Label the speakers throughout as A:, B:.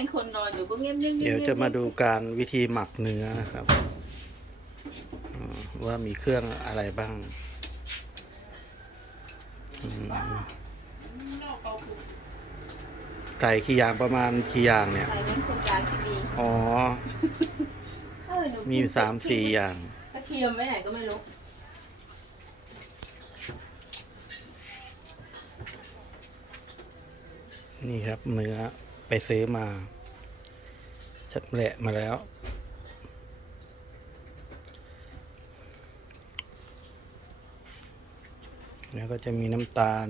A: งคนนอนอยู่ก็เงียบๆ
B: เดี๋ยวจะมาดูการวิธีหมักเนื้อนะครับอืมว่ามีเครื่องอะไรบ้างอืมไก่กี่อย่างประมาณกี่อย่างเนี่ย
A: ใส่เป็นคนกลางที่มี
B: อ๋อ
A: เออหนู
B: มีอยู่สามสี่อย่าง
A: กระเทียมไว้ไหนก็ไม่รู้
B: นี่ครับเนื้อ ไปซื้อมาชำแหละมาแล้ว แล้วก็จะมีน้ำตาล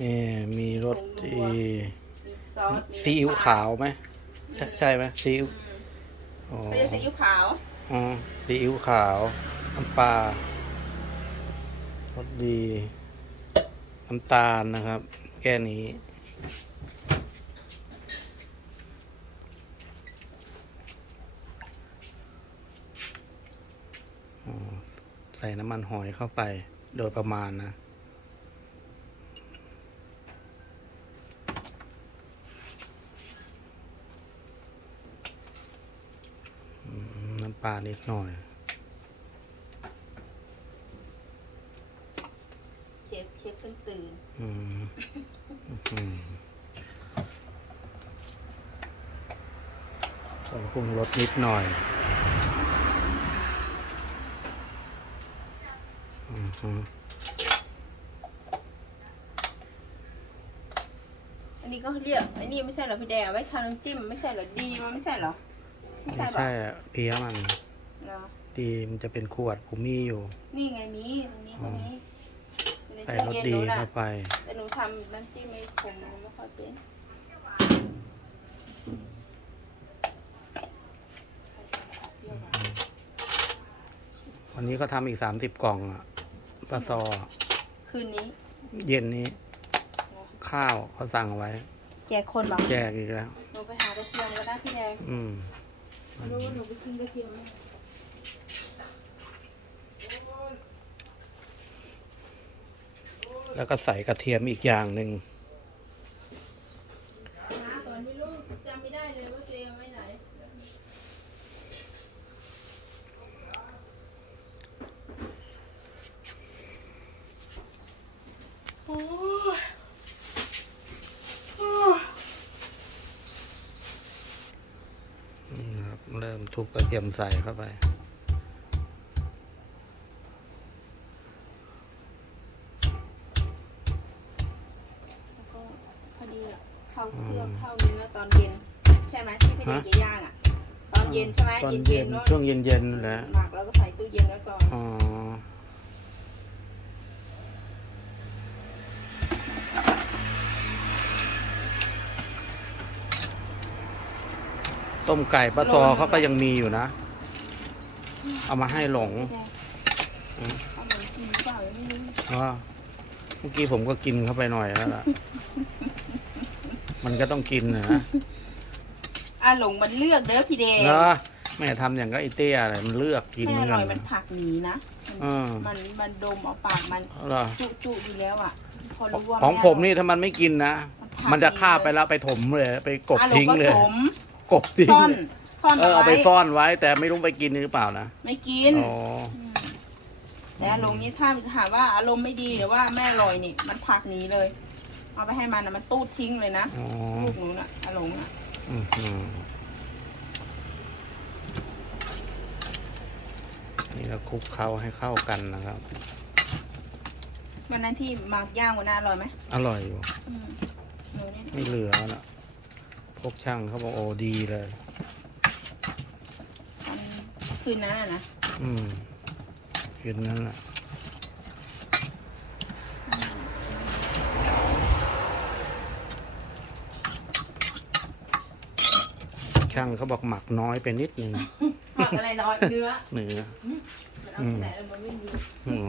B: มีมีรสดี
A: มีซอสมี
B: ซีอิ๊วขาวไหมใช่ใช่ไหมซีอิ๊วอ๋อ
A: เขาเรียกซีอิ๊วขาว
B: อ๋อซีอิ๊วขาวน้ำปลารสดี น้ำตาลนะครับ แค่นี้ อ๋อ ใส่น้ำมันหอยเข้าไปโดยประมาณนะอืมน้ำปลานิดหน่อย
A: เชฟเชฟเพิ่งตื่น
B: อืมอืมผงปรุงรสนิดหน่อย อือฮึ
A: อันนี้ก็เรียกอันนี้ไม่ใช่เหรอพี่แดงเอาไว้ทำน้ำจิ้มไม่ใช่เหรอดีมันไม่ใช่เหรอไม่
B: ไม่
A: ใช่หรอ
B: ใช่อะเพี้ยมัน
A: เหรอ
B: ดีมันจะเป็นขวดผมมีอยู่
A: นี่ไงมีตรงนี้ตรงนี้อยู่ใน
B: ใส่
A: ตู้
B: รส
A: เย็น
B: ดี
A: หนูน่ะ
B: เข้าไป
A: แต่หนูทำน้ำจิ้มไม่ผมหนูไม่ค่อยเป็น
B: วันนี้ก็ทำอีกสามสิบกล่องอะ ปลาซอ
A: คืนนี้
B: เย็นนี้ ข้าวเขาสั่งไว้
A: แจกคนบอก
B: แจกอีกแล้ว
A: หนูไปหากระเทียมก็ได้พี่แดง
B: อืม
A: ไม่รู้ว่าหนูไปกินกระเทียมไหม
B: แล้วก็ใส่กระเทียมอีกอย่างหนึ่ง
A: หาก่อนไม่รู้จำไม่ได้เลยว่าเจเอาไว้ไหน โอ้ยโอ้ย
B: นี่นะครับ เริ่มทุบกระเทียมใส่เข้าไป
A: แล้วก็พอดีอะเข้าเครื่องเข้าเนื้อตอนเย็น ใช่ไหมที่พี่เด็กจะย่างอะ ตอนเย็นใช่ไหม
B: ตอน
A: เย็
B: เย็
A: น
B: น
A: ๆเนาะ
B: ช่วงเย็นเย็นๆแหล้ว
A: หมักแล้วก็ใส่ตู้เย็นไว้ก่อน
B: อ๋อ ต้มไก่ปลาซอเขาก็ยังมีอยู่นะ เอามาให้หลงอืม
A: เอาเหมือนกินเปล่ายังไม่รู้
B: ว่าเมื่อกี้ผมก็กินเข้าไปหน่อยแล้วล่ะ มันก็ต้องกินนะนะ
A: อะหลงมันเลือกเด้อพี่เดง
B: เนาะแม่ทำอย่างก็ไอเตี้ยอะไรมันเลือกกิน
A: ไม่
B: เหมื
A: อ
B: อน
A: ร่
B: กั
A: อย
B: น
A: มันผักหนีนะ
B: เออ
A: มันมันดมเอาปากมัน
B: เหรอ
A: จุจุอยู่แล้วอะพอรู้ว่า
B: ของ
A: ไผ
B: มนี่ถ้ามันไม่กินนะ
A: มันผัก
B: มันจะฆ่า
A: ดีเลย
B: ไปแล้วไปถมเลย ไปกบ
A: อะหล
B: ทิ้งเลย
A: ก็ถม
B: กบทิ้ง
A: ซ่อนซ่อน
B: เออเอา
A: เอา
B: ไป
A: ไว้
B: ซ่อนไว้ แต่ไม่รู้ไปกินหรือเปล่านะ
A: ไม่กิน
B: อ๋อ
A: มแต่อารมณ์นี้ถ้าถามว่าอารมณ์ไม่ดีหรือว่าแม่อร่อยนี่ มันผักหนีเลย เอาไปให้มันนะมันตูดทิ้งเลยนะ
B: อ๋อ
A: ลูกหนูน่ะอารมณ์น่ะ
B: อืมอืมนี่เราคลุกเคล้าให้เข้ากันนะครับ
A: วันนั้นที่หมากย่างวันนั้นอร่อยไหม
B: อร่อยอยู่
A: อืมหนูนี่
B: ไม่เหลือแล้วพ วกช่างเขาบอกโอ้ดีเลย
A: ตอนคืนนั้นอะนะ
B: อืมคืนนั้นแหละช่างเขาบอกหมักน้อยไปนิดนึง
A: ผักอะไรน้อยเนื้อ
B: เนื้อ
A: มันเอาที่ไหนแล้วมันไม่มี
B: อืม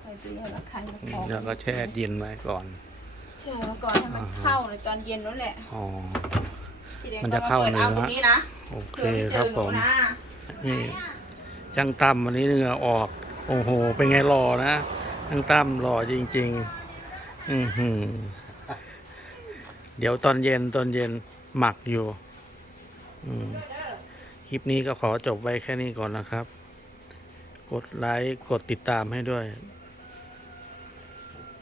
A: ใส่ตู้เย็นแล้วคันกระพอง
B: แล้วก็แช่เย็นไว้ก่อน
A: แช่ไว้ก่อนให้มัน
B: อ่าฮะ
A: เข้าในตอนเย็นนั่นแหละ
B: อ๋อ
A: ทีเดียว
B: มันจะเข้า
A: ก็ปิดเอา
B: เนื้อ
A: ตรงนี้นะ
B: โอเค
A: เผื่อไม่เจ
B: ครั
A: อบห
B: ผ
A: นู
B: ม
A: นะ
B: นี่ช่างตั้มวันนี้เหงื่อออก โอ้โห เป็นไงหล่อนะช่างตั้มหล่อจริง ๆ อือหือเดี๋ยวตอนเย็นตอนเย็นหมักอยู่ อืมคลิปนี้ก็ขอจบไว้แค่นี้ก่อนนะครับ กดไลค์ กดติดตามให้ด้วย